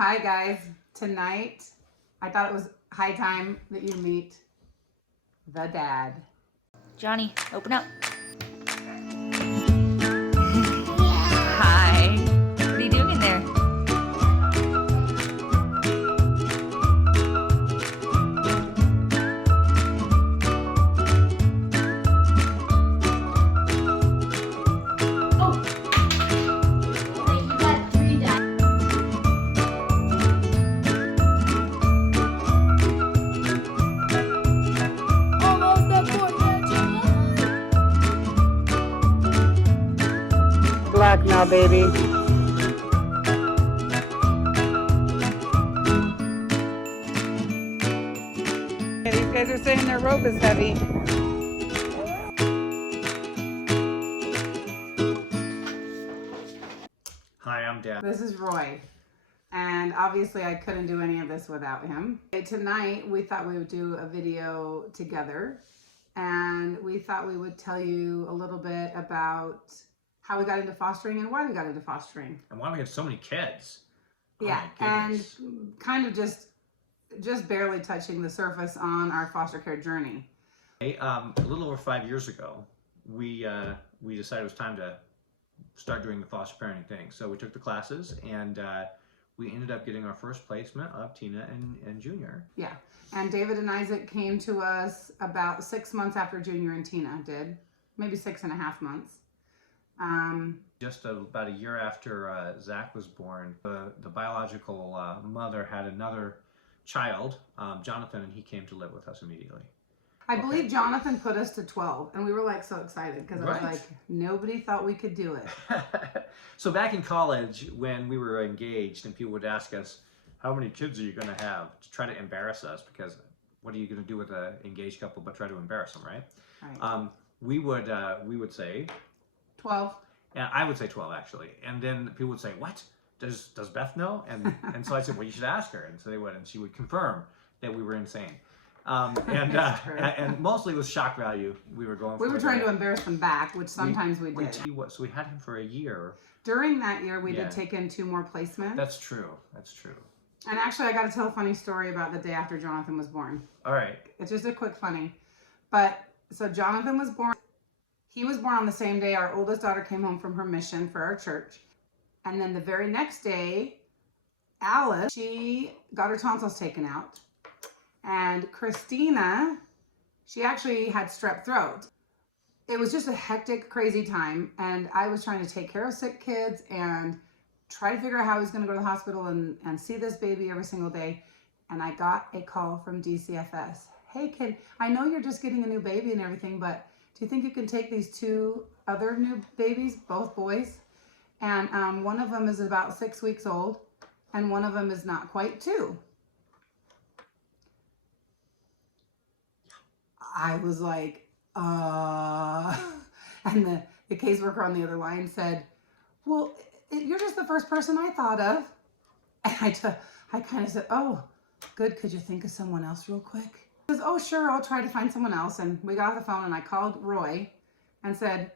hi guys. Tonight, I thought it was high time that you meet the dad. Johnny, open up. Hi. What are you doing in there? Black now, baby. These guys are saying their rope is heavy. Hi, I'm Dad. This is Roy. And obviously I couldn't do any of this without him. Tonight we thought we would do a video together, and we thought we would tell you a little bit about how we got into fostering and why we got into fostering. And why we have so many kids. Yeah, Oh my and goodness. kind of just barely touching the surface on our foster care journey. A little over 5 years ago, we decided it was time to start doing the foster parenting thing. So we took the classes, and we ended up getting our first placement of Tina and Junior. Yeah, and David and Isaac came to us about 6 months after Junior and Tina did, maybe 6.5 months. Just about a year after Zach was born, the biological mother had another child, Jonathan, and he came to live with us immediately. I believe Jonathan put us to 12, and we were like so excited because I was like, nobody thought we could do it. So back in college, when we were engaged and people would ask us, how many kids are you going to have, to try to embarrass us, because what are you going to do with an engaged couple but try to embarrass them, right? Right. We would say 12. and I would say 12 actually, and then people would say, what, does Beth know? And so I said, well, you should ask her. And so they would, and she would confirm that we were insane. And mostly with shock value, we were going for. We were trying to embarrass them back, which sometimes we did. So we had him for a year. During that year, we did take in 2 more placements. That's true. That's true. And actually, I got to tell a funny story about the day after Jonathan was born. All right. It's just a quick funny. But so Jonathan was born. He was born on the same day our oldest daughter came home from her mission for our church. And then the very next day, Alice, she got her tonsils taken out. And Christina, she actually had strep throat. It was just a hectic, crazy time. And I was trying to take care of sick kids and try to figure out how I was going to go to the hospital and see this baby every single day. And I got a call from DCFS. Hey, kid, I know you're just getting a new baby and everything, but do you think you can take these 2 other new babies, both boys? And one of them is about 6 weeks old, and one of them is not quite 2. I was like, and the caseworker on the other line said, well, you're just the first person I thought of. And I kind of said, oh, good. Could you think of someone else real quick? He says, oh, sure. I'll try to find someone else. And we got off the phone and I called Roy and said,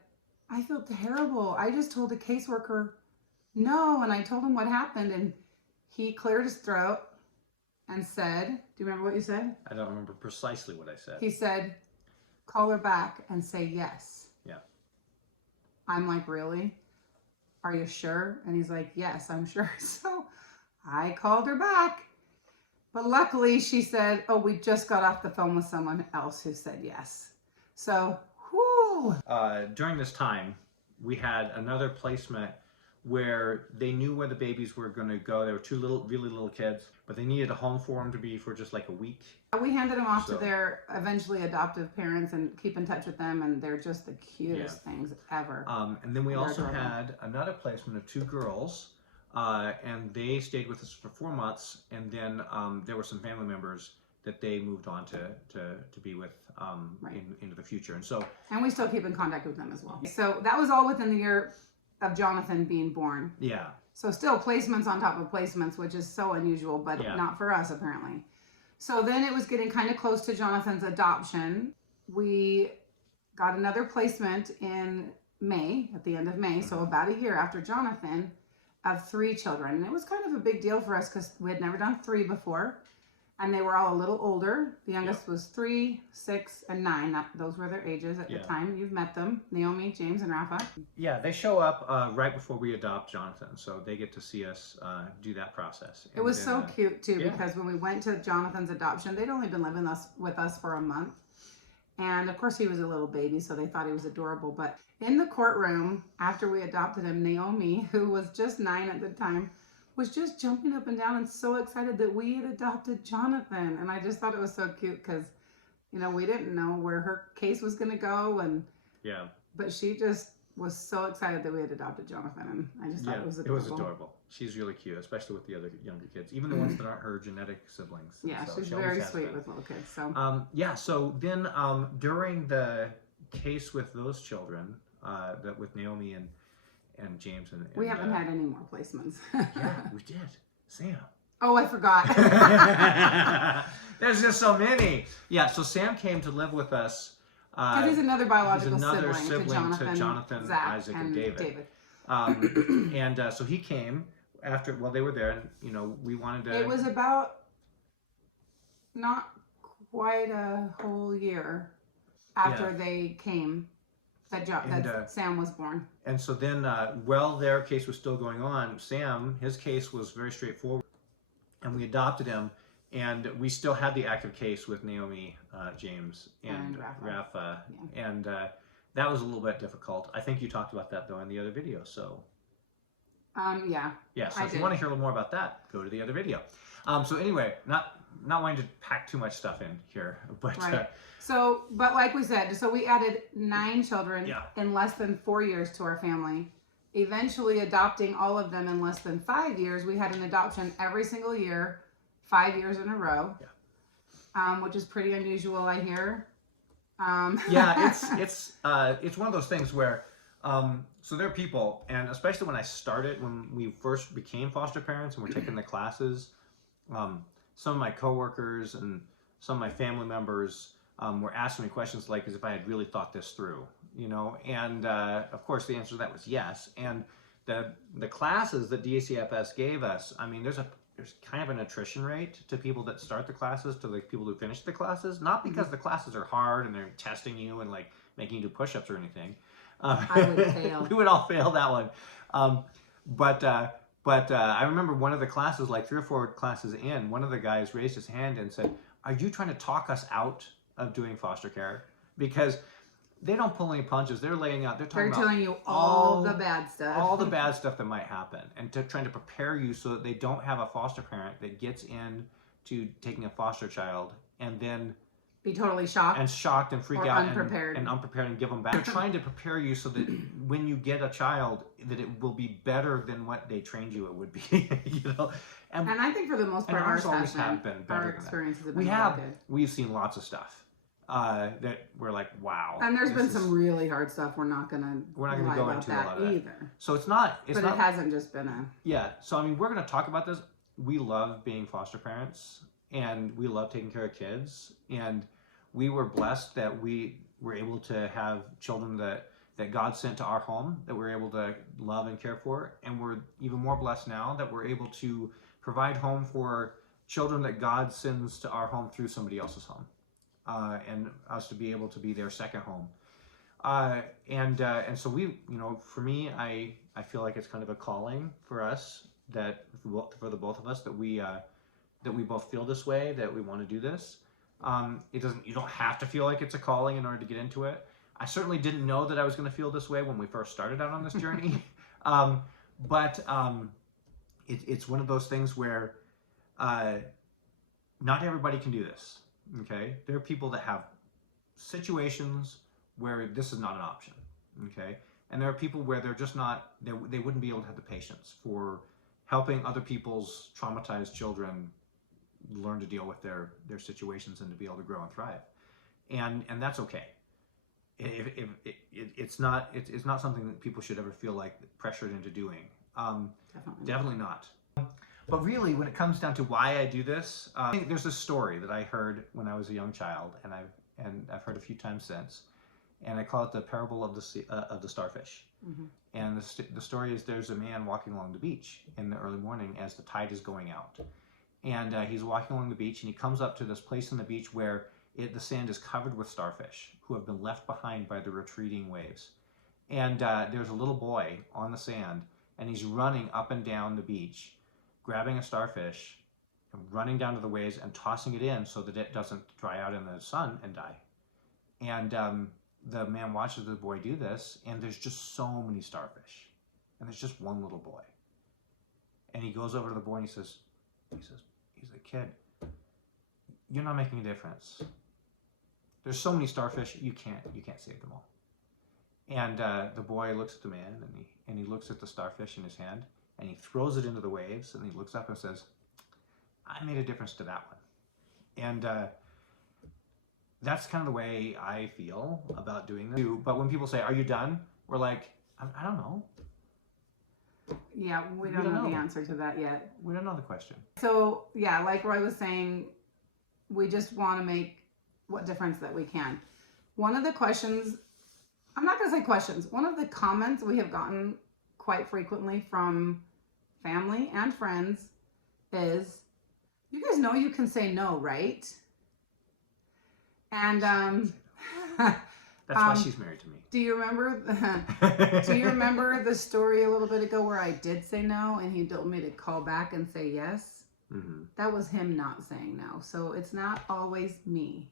I feel terrible. I just told the caseworker no. And I told him what happened, and he cleared his throat and said, do you remember what you said? I don't remember precisely what I said. He said, call her back and say yes. Yeah. I'm like, really? Are you sure? And he's like, yes, I'm sure. So I called her back. But luckily she said, oh, we just got off the phone with someone else who said yes. So, whoo. During this time, we had another placement where they knew where the babies were going to go. They were 2 really little kids, but they needed a home for them to be for just like a week. We handed them off to their eventually adoptive parents and keep in touch with them, and they're just the cutest things ever. And then we also had another placement of 2 girls, and they stayed with us for 4 months, and then there were some family members that they moved on to be with into the future. And we still keep in contact with them as well. So that was all within the year of Jonathan being born. Yeah. So still placements on top of placements, which is so unusual, but not for us apparently. So then it was getting kind of close to Jonathan's adoption. We got another placement in May, at the end of May, so about a year after Jonathan. of 3 children. And it was kind of a big deal for us because we had never done 3 before. And they were all a little older. The youngest was 3, 6, and 9. Those were their ages at the time. You've met them, Naomi, James, and Rafa. Yeah, they show up right before we adopt Jonathan, so they get to see us do that process. It was so cute too, because when we went to Jonathan's adoption, they'd only been living with us for a month. And of course he was a little baby, so they thought he was adorable. But in the courtroom, after we adopted him, Naomi, who was just 9 at the time, was just jumping up and down and so excited that we had adopted Jonathan. And I just thought it was so cute because, you know, we didn't know where her case was going to go. But she just was so excited that we had adopted Jonathan. And I just thought it was adorable. It was adorable. She's really cute, especially with the other younger kids, even the ones that aren't her genetic siblings. Yeah, so she's very sweet with little kids. So so then during the case with those children, with Naomi and James and we haven't had any more placements. Yeah, we did. Sam. Oh, I forgot. There's just so many. Yeah, so Sam came to live with us. Because he's another biological sibling to Jonathan, Zach, Isaac, and David. So he came after, they were there, and, you know, we wanted to... It was about not quite a whole year after they came that Sam was born. And so then, while their case was still going on, Sam, his case was very straightforward, and we adopted him, and we still had the active case with Naomi, James, and Rafa. And that was a little bit difficult. I think you talked about that, though, in the other video, so... Yeah, so if you want to hear a little more about that, go to the other video. So anyway, not wanting to pack too much stuff in here, but... But like we said, so we added 9 children in less than 4 years to our family. Eventually adopting all of them in less than 5 years. We had an adoption every single year, 5 years in a row, which is pretty unusual, I hear. It's one of those things where, so there are people, and especially when we first became foster parents and were taking the classes, some of my coworkers and some of my family members were asking me questions like as if I had really thought this through, you know, and of course the answer to that was yes. And the classes that DACFS gave us, I mean, there's kind of an attrition rate to people that start the classes to the people who finish the classes, not because the classes are hard and they're testing you and like making you do push-ups or anything. I would fail. We would all fail that one. But I remember one of the classes, like 3 or 4 classes in, one of the guys raised his hand and said, "Are you trying to talk us out of doing foster care?" Because they don't pull any punches. They're laying out, they're telling you all the bad stuff. All the bad stuff that might happen. And trying to prepare you so that they don't have a foster parent that gets into taking a foster child and then be totally shocked and freak out unprepared. and unprepared and give them back. They're trying to prepare you so that when you get a child, that it will be better than what they trained you it would be. You know, and I think for the most part, ours always have been better. Our experiences have been really good. We've seen lots of stuff that we're like, wow. And there's been some really hard stuff. We're not gonna go into a lot of that either. So it's not. It hasn't just been a. Yeah. So I mean, we're gonna talk about this. We love being foster parents, and we love taking care of kids, and we were blessed that we were able to have children that God sent to our home that we're able to love and care for. And we're even more blessed now that we're able to provide home for children that God sends to our home through somebody else's home. And us to be able to be their second home. And so we, you know, for me, I feel like it's kind of a calling for us that for the both of us that we both feel this way, that we want to do this. You don't have to feel like it's a calling in order to get into it. I certainly didn't know that I was going to feel this way when we first started out on this journey. But it's one of those things where not everybody can do this. Okay, there are people that have situations where this is not an option. Okay, and there are people where they're just not. They wouldn't be able to have the patience for helping other people's traumatized children learn to deal with their situations and to be able to grow and thrive, and that's okay. It's not something that people should ever feel like pressured into doing. Definitely not. But really, when it comes down to why I do this, I think there's a story that I heard when I was a young child, and I've heard a few times since, and I call it the parable of the starfish. Mhm. And the story is there's a man walking along the beach in the early morning as the tide is going out. And he's walking along the beach, and he comes up to this place on the beach where the sand is covered with starfish who have been left behind by the retreating waves. And there's a little boy on the sand, and he's running up and down the beach, grabbing a starfish, and running down to the waves and tossing it in so that it doesn't dry out in the sun and die. And the man watches the boy do this, and there's just so many starfish, and there's just one little boy. And he goes over to the boy and he's a kid, you're not making a difference. There's so many starfish, you can't save them all. And the boy looks at the man, and he looks at the starfish in his hand, and he throws it into the waves, and he looks up and says, I made a difference to that one. And that's kind of the way I feel about doing this. But when people say, are you done? We're like, I don't know. Yeah, we don't know the answer to that yet. We don't know the question. So, yeah, like Roy was saying, we just want to make what difference that we can. One of the questions, I'm not going to say questions, one of the comments we have gotten quite frequently from family and friends is, you guys know you can say no, right? And that's why she's married to me. do you remember the story a little bit ago where I did say no and he told me to call back and say yes? Mm-hmm. That was him not saying no. So it's not always me.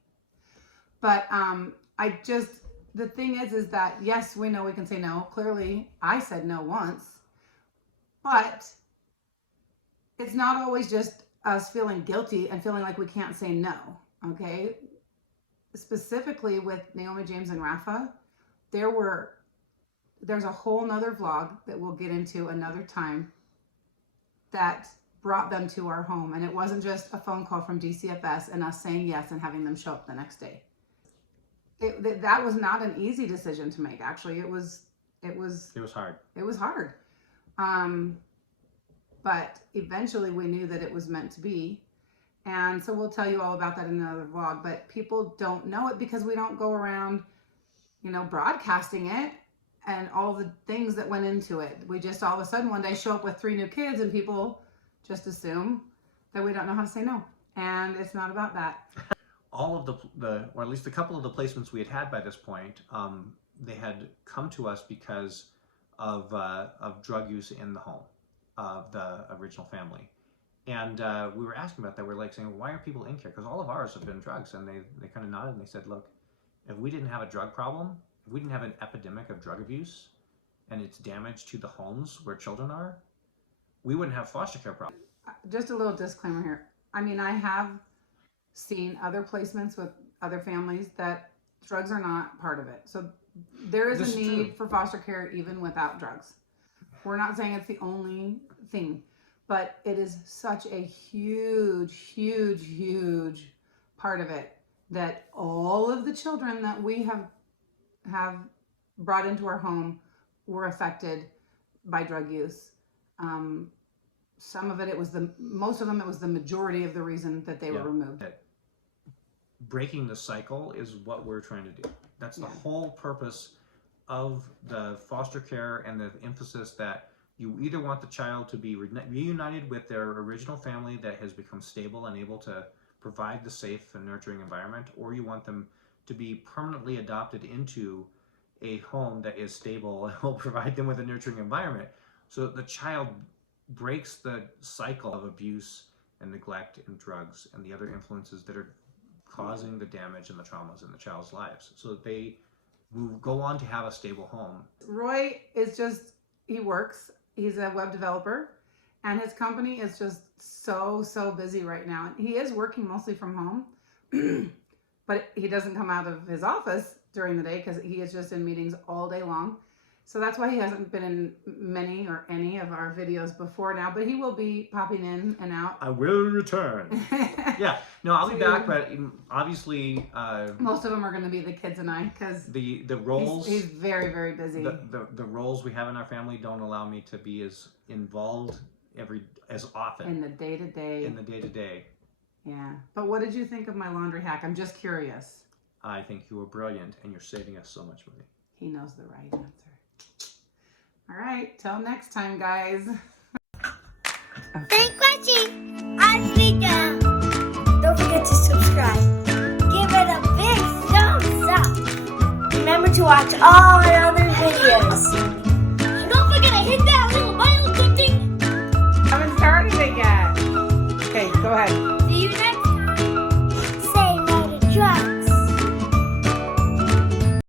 But the thing is that yes, we know we can say no. Clearly, I said no once. But it's not always just us feeling guilty and feeling like we can't say no, okay? Specifically with Naomi, James, and Rafa, there's a whole nother vlog that we'll get into another time that brought them to our home. And it wasn't just a phone call from DCFS and us saying yes and having them show up the next day. That was not an easy decision to make. Actually, it was hard. It was hard. But eventually we knew that it was meant to be. And so we'll tell you all about that in another vlog, but people don't know it because we don't go around, broadcasting it and all the things that went into it. We just all of a sudden one day show up with 3 new kids and people just assume that we don't know how to say no. And it's not about that. All of the or at least a couple of the placements we had by this point, they had come to us because of drug use in the home of the original family. And we were asking about that. We're like saying, well, why are people in care? Because all of ours have been drugs. And they kind of nodded and they said, look, if we didn't have a drug problem, if we didn't have an epidemic of drug abuse and its damage to the homes where children are, we wouldn't have foster care problems. Just a little disclaimer here. I mean, I have seen other placements with other families that drugs are not part of it. So there is a need for foster care even without drugs. We're not saying it's the only thing. But it is such a huge, huge, huge part of it that all of the children that we have brought into our home were affected by drug use. Some of it, most of them, it was the majority of the reason that they were removed. Breaking the cycle is what we're trying to do. That's the whole purpose of the foster care and the emphasis that you either want the child to be reunited with their original family that has become stable and able to provide the safe and nurturing environment, or you want them to be permanently adopted into a home that is stable and will provide them with a nurturing environment so that the child breaks the cycle of abuse and neglect and drugs and the other influences that are causing the damage and the traumas in the child's lives so that they will go on to have a stable home. Roy is he works. He's a web developer, and his company is just so busy right now. He is working mostly from home, but he doesn't come out of his office during the day because he is just in meetings all day long. So that's why he hasn't been in many or any of our videos before now, but he will be popping in and out. I will return. Yeah, no, I'll be back, but obviously... most of them are going to be the kids and I, because the roles... He's very, very busy. The roles we have in our family don't allow me to be as involved as often. In the day-to-day. In the day-to-day. Yeah. But what did you think of my laundry hack? I'm just curious. I think you were brilliant, and you're saving us so much money. He knows the right answer. All right, till next time, guys. Thanks for watching our video. Don't forget to subscribe. Give it a big thumbs up. Remember to watch all our other videos.